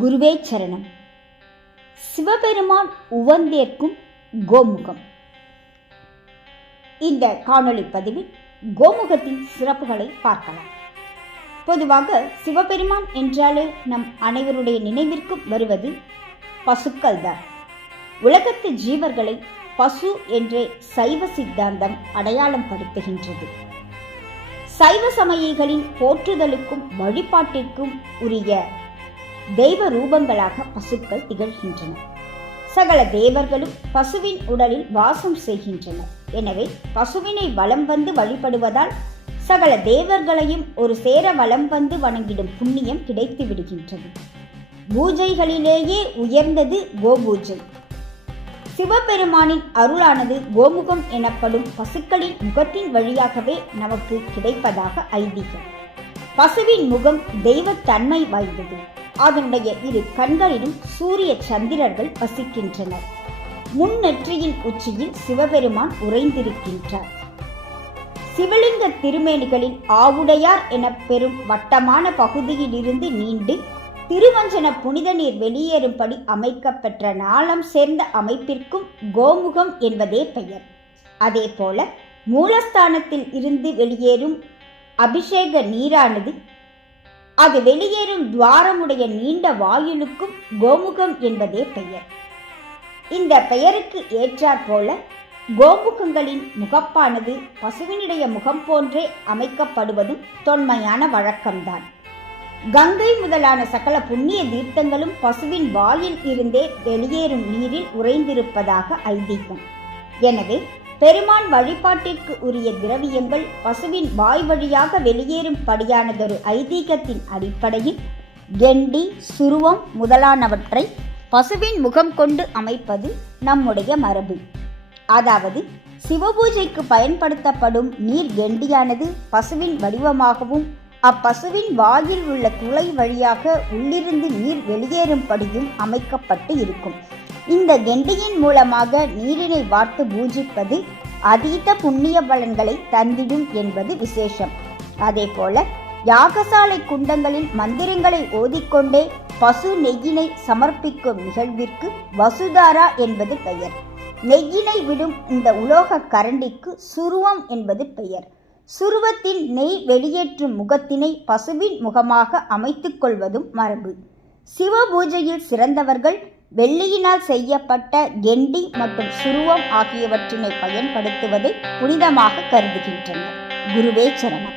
குருவே சரணம். சிவபெருமான் உவந்தேற்கும் கோமுகம். இந்த காணொளி பதிவில் கோமுகத்தின் சிறப்புகளை பார்க்கலாம். பொதுவாக சிவபெருமான் என்றாலே நம் அனைவருடைய நினைவிற்கு வருவது பசுக்கள் தான் உலகத்து ஜீவர்களை பசு என்றே சைவ சித்தாந்தம் அடையாளம் படுத்துகின்றது. சைவ சமயிகளின் போற்றுதலுக்கும் வழிபாட்டிற்கும் உரிய தெய்வ ரூபங்களாக பசுக்கள் திகழ்கின்றன. சகல தேவர்களும் பசுவின் உடலில் வாசம் செய்கின்றனர். எனவே பசுவினை வலம் வந்து வழிபடுவதால் சகல தேவர்களையும் ஒரு சேர வலம் வந்து வணங்கிடும் புண்ணியம் கிடைத்து விடுகின்றது. பூஜைகளிலேயே உயர்ந்தது கோபூஜை. சிவபெருமானின் அருளானது கோமுகம் எனப்படும் பசுக்களின் முகத்தின் வழியாகவே நமக்கு கிடைப்பதாக ஐதீகம். பசுவின் முகம் தெய்வத்தன்மை வாய்ந்தது. அதனுடைய இரு கண்களிலும் சூரிய சந்திரர்கள் வசிக்கின்றனர். முன்னெற்றியின் உச்சியில் சிவபெருமான் உறைந்திருக்கின்றார். சிவலிங்க திருமேனிகளில் ஆவுடையார் என பெறும் வட்டமான பகுதியிலிருந்து நீண்டு திருவஞ்சன புனித நீர் வெளியேறும்படி அமைக்கப்பெற்ற நாளம் சேர்ந்த அமைப்பிற்கும் கோமுகம் என்பதே பெயர். அதேபோல மூலஸ்தானத்தில் இருந்து வெளியேறும் அபிஷேக நீரானது அது வெளியேறும் துவாரமுடைய நீண்ட வாயிலுக்கும் கோமுகம் என்பதே பெயர். இந்த பெயருக்கு ஏற்றாற்போல கோமுகங்களின் முகப்பானது பசுவினுடைய முகம் போன்றே அமைக்கப்படுவதும் தொன்மையான வழக்கம்தான். கங்கை முதலான சகல புண்ணிய தீர்த்தங்களும் பசுவின் வாயில் இருந்தே வெளியேறும் நீரில் உறைந்திருப்பதாக ஐதீகம். எனவே பெருமான் வழிபாட்டிற்கு உரிய திரவியங்கள் பசுவின் வாய் வழியாக வெளியேறும் படியானதொரு ஐதீகத்தின் அடிப்படையில் கெண்டி சுருவம் முதலானவற்றை பசுவின் முகம் கொண்டு அமைப்பது நம்முடைய மரபு. அதாவது சிவபூஜைக்கு பயன்படுத்தப்படும் நீர் கெண்டியானது பசுவின் வடிவமாகவும் அப்பசுவின் வாயில் உள்ள துளை வழியாக உள்ளிருந்து நீர் வெளியேறும்படியும் அமைக்கப்பட்டு இருக்கும். இந்த கெண்டியின் மூலமாக நீரினை வார்த்து பூஜிப்பது அதீத புண்ணிய பலன்களை தந்திடும் என்பது விசேஷம். அதேபோல யாகசாலை குண்டங்களில் மந்திரங்களை ஓதிக்கொண்டே பசு நெய்யினை சமர்ப்பிக்கும் நிகழ்விற்கு வசுதாரா என்பது பெயர். நெய்யினை விடும் இந்த உலோக கரண்டிக்கு சுருவம் என்பது பெயர். சுருவத்தின் நெய் வெளியேற்றும் முகத்தினை பசுவின் முகமாக அமைத்துக் கொள்வதும் மரபு. சிவ பூஜையில் சிறந்தவர்கள் வெள்ளியினால் செய்யப்பட்ட கெண்டி மற்றும் சுருவம் ஆகியவற்றினை பயன்படுத்துவதை புனிதமாக கருதுகின்றனர். குருவே சரணம்.